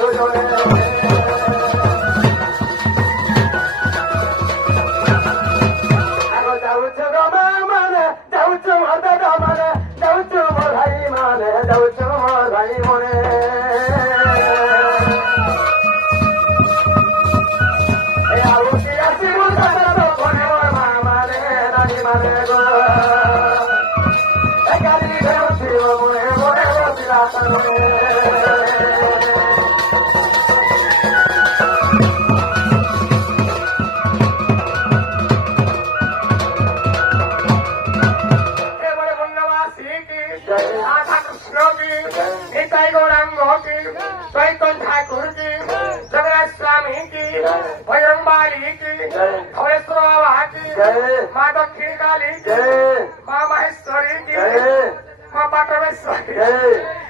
দুজনে যাউছ গমা মানে যাউছ দাদা মানে যাউছ মোর ভাই মানে যাউছ মোর ভাই মনে আউতি আসি মোর দাদা মনে মোর মা মানে রানী মানে গো গালি দেউছি মনে মনে বসিলা মনে ठाकुर की जगन्नाथ स्वामी की बजरंग बाली की धवलेश्वर बाबा की माँ दक्षिण काली की माँ महेश्वरी की माँ पाटमेश्वरी